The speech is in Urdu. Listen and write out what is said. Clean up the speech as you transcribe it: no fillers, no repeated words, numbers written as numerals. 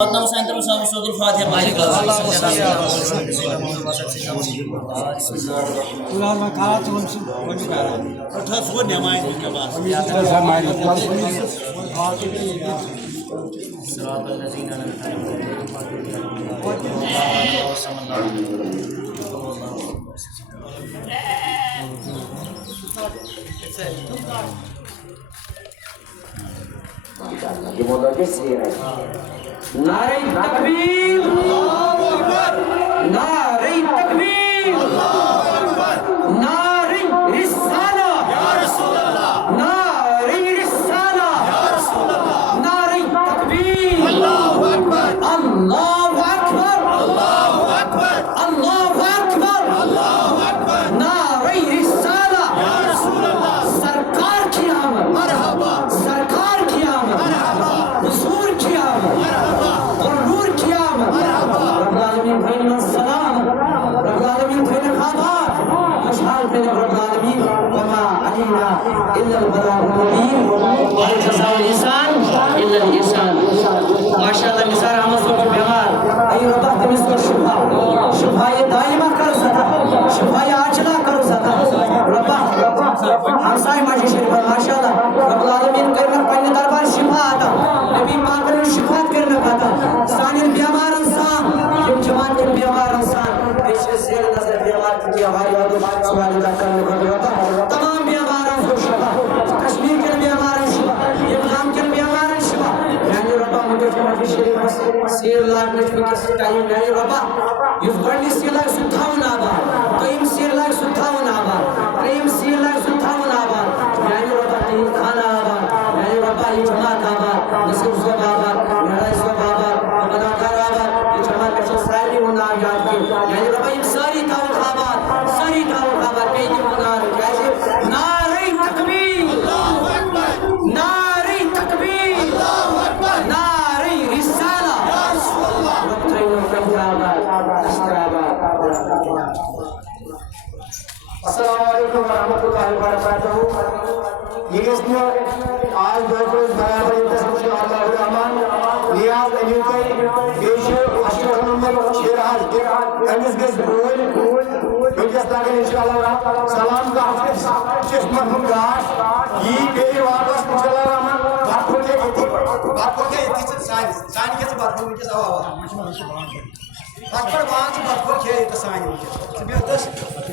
سنتر سورة الفاتحة صراط الذين أنعمت نعرہ تکبیر، نعرہ تکبیر، نعرہ رسالہ، نعرہ رسالہ، نعرہ تکبیر، اللہ اکبر، اللہ اکبر، اللہ اکبر، نعرہ رسالہ، سرکار کی آمد، مرحبا، سرکار کی آمد، مرحبا، حضور کی آمد، نور کی آمد، رب العالمین بھائینا السلام، رب العالمین بھائینا خابات، خوشحال بھائینا رب العالمین وما علینا الا البلاغ المبین والجزاء الإحسان الا الإحسان. ماشاءاللہ نثار احمد صاحب کی بیمار ای رب تمس کو شفا دائمہ کر سکتا، شفا عاجلہ کر سکتا رب ہمسائے ماجی شریف ماشاءاللہ رب العالمین کرنا پنہ دربار شفا عطا، نبی پاک نے شفاعت کرنا عطا سانن بیمار انسان یم جماعت کے بیمار انسان ایسے زیر نظر بیمار کی ہماری وعدو سوال ادا کرنے کو ہوتا تمام بیماروں کو شفا، کشمیر کے بیمار شفا، یمام کے بیمار شفا یعنی ربا مجھے مجھے شریف سیر لاکھ نجم کے ٹائم یعنی ربا یس گنڈی سیر لاکھ ستاون آباد، قیم سیر لاکھ ستاون آباد، قیم سیر لاکھ ستاون آباد یعنی ربا تین خانہ آباد یعنی ربا یہ جماعت آباد نصیب صوب آباد نرائی صوب آباد مداکار آباد یہ جماعت کچھ سائلی ہونا یاد کی یعنی ربا یہ ساری تاوخ آباد، ساری تاوخ آباد کئی دی منار کیسے نعرہ تکبیر، نعرہ تکبیر، نعرہ رسالہ السلام علیکم ورحمۃ اللہ وبرکاتہ. یہ اس نے آج دوپہر برابر انتظام اللہ الرحمن نیاز علی کوئی بیش اشرف نمبر شیراز امس گز بول وجس لگن انشاءاللہ سلام کا شیخ مرحوم گاش یہ بے واپس انشاءاللہ الرحمن بات کو کے اتیچ سائن کے بات کو وجس اوا بات پر وہاں سے بات کو کے تو سائن وجس